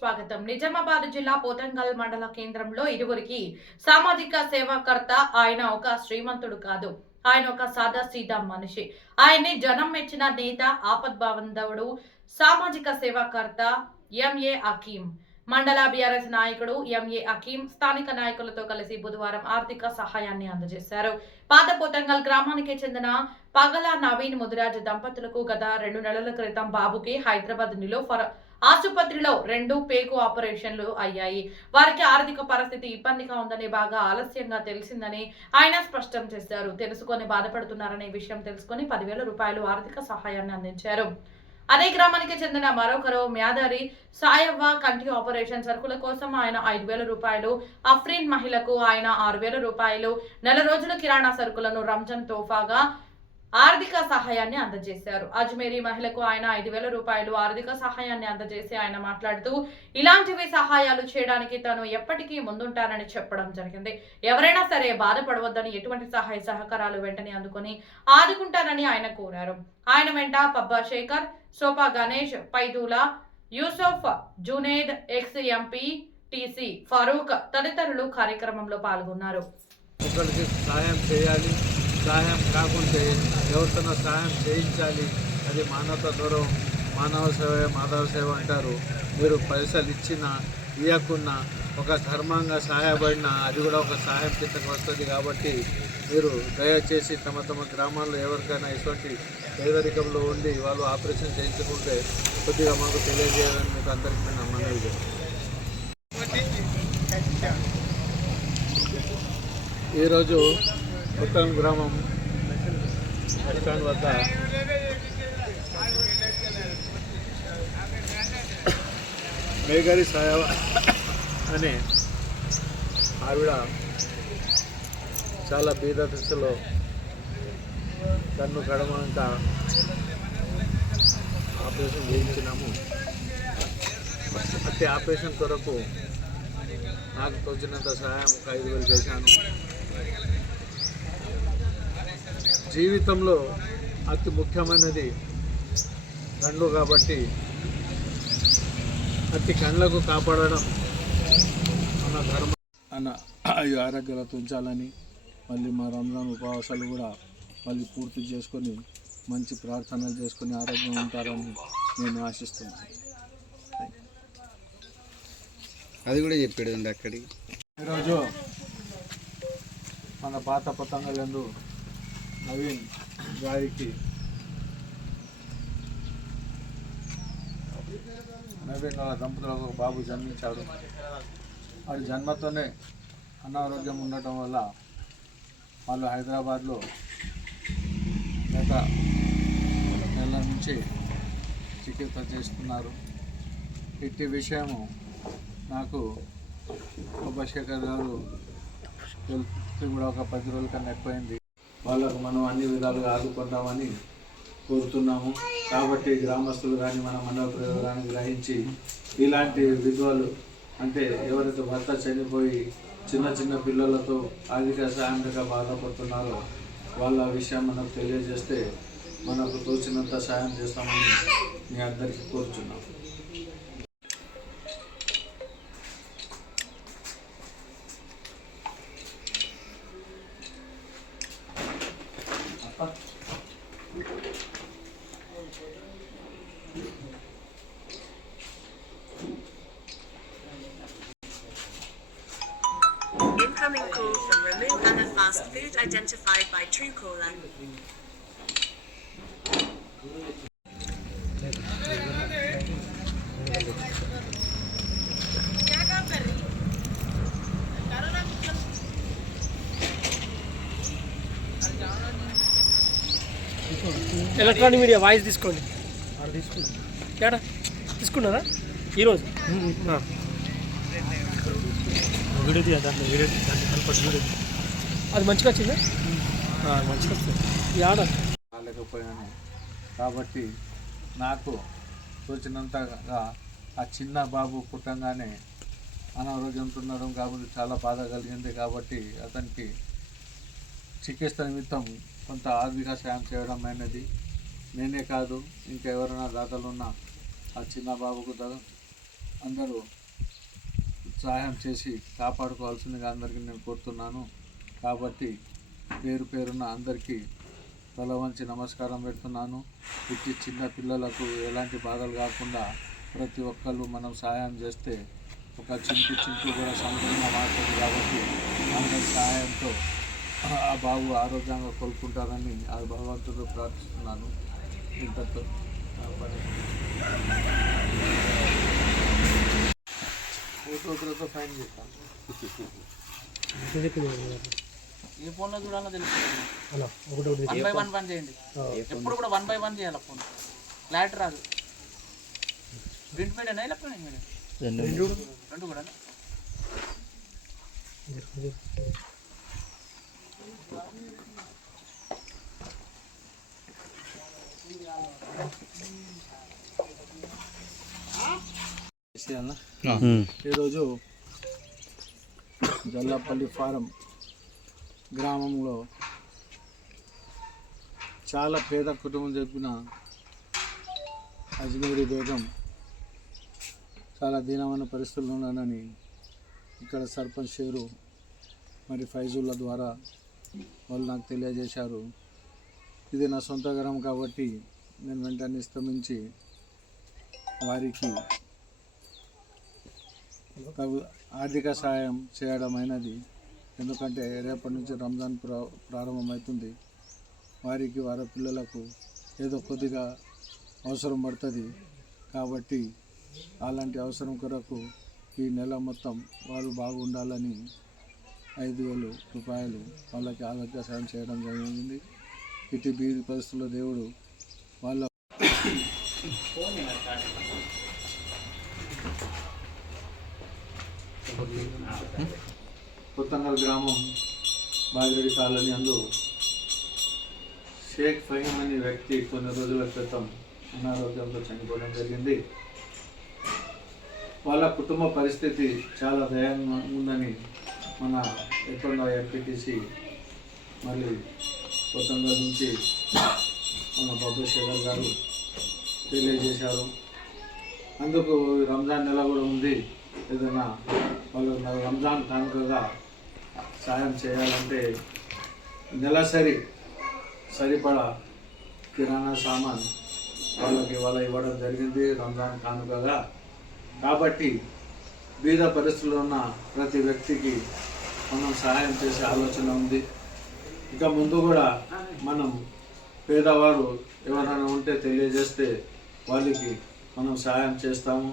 స్వాగతం. నిజామాబాద్ జిల్లా పోతంగల్ మండల కేంద్రంలో ఇరువురికి సామాజిక సేవాకర్త ఆయన ఒక శ్రీమంతుడు కాదు. ఆయన ఒక సాదా సీదా మనిషి. ఆయన్ని జనం మెచ్చిన నేత ఆపద్బాంధవుడు సామాజిక సేవాకర్త ఎంఏ అకీం. మండల బీఆర్ఎస్ నాయకుడు ఎంఏ అకీం స్థానిక నాయకులతో కలిసి బుధవారం ఆర్థిక సహాయాన్ని అందజేశారు. పాత పోతంగల్ గ్రామానికి చెందిన పగల నవీన్ ముదిరాజ్ దంపతులకు గత రెండు నెలల క్రితం బాబుకి హైదరాబాద్ నిలోఫర్ ఆసుపత్రిలో రెండు పేగు ఆపరేషన్లు అయ్యాయి. వారికి ఆర్థిక పరిస్థితి ఇబ్బందిగా ఉందని బాగా ఆలస్యంగా తెలిసిందని ఆయన స్పష్టం చేశారు. తెలుసుకొని బాధపడుతున్నారనే విషయం తెలుసుకొని పదివేల రూపాయలు ఆర్థిక సహాయాన్ని అందించారు. అదే గ్రామానికి చెందిన మరొకరు మ్యాదారి సాయవ్వ కంటి ఆపరేషన్ సరుకుల కోసం ఆయన ఐదు వేల రూపాయలు అఫ్రీన్ మహిళకు ఆయన ఆరు వేల రూపాయలు నెల రోజుల కిరాణా సరుకులను రంజాన్ తోఫాగా ఆర్థిక సహాయాన్ని అందజేశారు. అజ్మేరీ మహిళకు ఆయన ఐదు వేల రూపాయలు ఆర్థిక సహాయాన్ని అందజేసి ఆయన మాట్లాడుతూ ఇలాంటివి సహాయాలు చేయడానికి తాను ఎప్పటికీ ముందుంటానని చెప్పడం జరిగింది. ఎవరైనా సరే బాధపడవద్దని ఎటువంటి సహాయ సహకారాలు వెంటనే అందుకొని ఆదుకుంటానని ఆయన కోరారు. ఆయన వెంట Pabba Shekhar Sopa Ganesh Paidula Yusuf Juned ex MP TC Farooq తదితరులు కార్యక్రమంలో పాల్గొన్నారు. సహాయం చేయాలి. సహాయం కాకుంటే ఎవరితోనో సహాయం చేయించాలి. అది మానవత దూరం మానవ సేవ మాధవ సేవ అంటారు. మీరు పైసలు ఇచ్చినా ఇవ్వకున్నా ఒక ధర్మంగా సహాయపడిన అది కూడా ఒక సహాయం కిందకు వస్తుంది కాబట్టి మీరు దయచేసి తమ తమ గ్రామాల్లో ఎవరికైనా ఇటువంటి పేదరికంలో ఉండి వాళ్ళు ఆపరేషన్ చేయించుకుంటే కొద్దిగా మాకు తెలియజేయాలని మీకు అందరికీ నేను మనవి చేస్తాను ఈరోజు ఉత్తరం గ్రామం బస్టాండ్ వద్ద మేఘారి సాయవ అనే ఆవిడ చాలా బీద దశలో కన్ను కడమంట ఆపరేషన్ చేయించినాము. ప్రతి ఆపరేషన్ కొరకు నాకు తోచినంత సహాయం ఒక ఐదు వేలు చేశాను. జీవితంలో అతి ముఖ్యమైనది కళ్ళు కాబట్టి అతి కళ్ళకు కాపాడడం మన ధర్మం. అన్న ఆయు ఆరోగ్యాలతో ఉంచాలని మళ్ళీ మా రంజాన్ ఉపవాసాలు కూడా మళ్ళీ పూర్తి చేసుకొని మంచి ప్రార్థనలు చేసుకొని ఆరోగ్యం ఉంటారని నేను ఆశిస్తున్నాను. అది కూడా చెప్పాడు అండి అక్కడికి. ఈరోజు మన పాత పతంగలందు నవీన్ గారికి. నవీన్ వాళ్ళ దంపతులకు ఒక బాబు జన్మించాడు. వాడి జన్మతోనే అనారోగ్యం ఉండటం వల్ల వాళ్ళు హైదరాబాద్లో గత నెల నుంచి చికిత్స చేస్తున్నారు. ఇట్టి విషయము నాకు శేఖర్ గారు తెలిసి. కూడా ఒక పది రోజుల కన్నా ఎక్కువైంది. వాళ్ళకు మనం అన్ని విధాలుగా ఆదుకుంటామని కోరుతున్నాము. కాబట్టి గ్రామస్తులు కానీ మన మండల ప్రజలు కానీ గ్రహించి ఇలాంటి విధువలు అంటే ఎవరైతే భర్త చనిపోయి చిన్న చిన్న పిల్లలతో ఆర్థిక సహాయంగా బాధపడుతున్నారో వాళ్ళ విషయం మనకు తెలియజేస్తే మనకు తోచినంత సహాయం చేస్తామని మీ అందరికీ కోరుచున్నాం. Identified by Truecaller. Electronic media voice తీసుకోండి. ఏడా? తీసుకున్నారా? ఈరోజు వీడియో తీయ దాంట్లో వీడియో దాంట్లో అది మంచిగా వచ్చిందా? మంచిగా వస్తుంది. ఈ ఆడ రాలేకపోయాను. కాబట్టి నాకు తోచినంతగా ఆ చిన్న బాబు పుట్టంగానే అనారోగ్యంతో ఉండడం కాబట్టి చాలా బాధ కలిగింది కాబట్టి అతనికి చికిత్స నిమిత్తం కొంత ఆర్థిక సాయం చేయడం అయినది. నేనే కాదు ఇంకా ఎవరైనా దాతలు ఉన్నా ఆ చిన్న బాబుకు ద- అందరూ సహాయం చేసి కాపాడుకోవాల్సిందిగా అందరికీ నేను కోరుతున్నాను. కాబట్టి పేరు పేరున అందరికీ తల వంచి నమస్కారం పెడుతున్నాను. ఇట్టి చిన్న పిల్లలకు ఎలాంటి బాధలు కాకుండా ప్రతి ఒక్కళ్ళు మనం సహాయం చేస్తే ఒక చింకు చింకు కూడా సముద్రంగా మారుతుంది కాబట్టి అందరి సహాయంతో ఆ బాబు ఆరోగ్యంగా కోలుకుంటారని ఆ భగవంతుడు ప్రార్థిస్తున్నాను. ఇంతతో ఫోటోగ్రఫర్ ఫైన్ చేస్తాను. ఏ ఫోన్లో చూడాలో తెలుస్తుంది అలా ఒకటి ఒకటి వన్ బై వన్ పని చేయండి. ఎప్పుడు కూడా వన్ బై వన్ చేయాలి ఫోన్. క్లారిటీ రాదు. ప్రింట్ మీడియా ఎలక్ట్రానిక్ మీడియా రెండు. కూడా. ఇది. చేయాలా? ఈరోజు జల్లాపల్లి ఫారం గ్రామంలో చాలా పేద కుటుంబం చెప్పిన అజ్మీరి బేగం చాలా దీనమైన పరిస్థితుల్లో ఉన్నానని ఇక్కడ సర్పంచ్ షేరు మరి ఫైజుల ద్వారా వాళ్ళు నాకు తెలియజేశారు. ఇది నా సొంత గ్రామం కాబట్టి నేను వెంటనే స్తంభించి వారికి ఆర్థిక సహాయం చేయడం అయినది ఎందుకంటే రేపటి నుంచి రంజాన్ ప్రా ప్రారంభమవుతుంది వారికి వారి పిల్లలకు ఏదో కొద్దిగా అవసరం పడుతుంది. కాబట్టి అలాంటి అవసరం కొరకు ఈ నెల మొత్తం వాళ్ళు బాగుండాలని ఐదు వేలు రూపాయలు వాళ్ళకి ఆరోగ్య సాయం చేయడం జరిగింది. ఇటు బీది పరిస్థితుల్లో దేవుడు వాళ్ళ hmm? కొత్తంగల్ గ్రామం బాగిరెడ్డి కాలనీ అందు షేక్ ఫహీం అనే వ్యక్తి కొన్ని రోజుల క్రితం అనారోగ్యంతో చనిపోవడం జరిగింది. వాళ్ళ కుటుంబ పరిస్థితి చాలా దయంగా ఉందని మన ఎక్కడ ఎంపీటీసీ మళ్ళీ కొత్తంగల్ నుంచి మన బాబు శేఖర్ గారు తెలియజేశారు. అందుకు రంజాన్ నెల కూడా ఉంది. ఏదైనా వాళ్ళు రంజాన్ కానుకగా సాయం చేయాలంటే నెలసరి సరిపడా కిరాణా సామాన్ వాళ్ళకి వాళ్ళ ఇవ్వడం జరిగింది రంజాన్ కానుకగా కాబట్టి బీద పరిస్థితుల్లో ఉన్న ప్రతి వ్యక్తికి మనం సహాయం చేసే ఆలోచన ఉంది. ఇక ముందు కూడా మనం పేదవారు ఎవరైనా ఉంటే తెలియజేస్తే వాళ్ళకి మనం సహాయం చేస్తాము.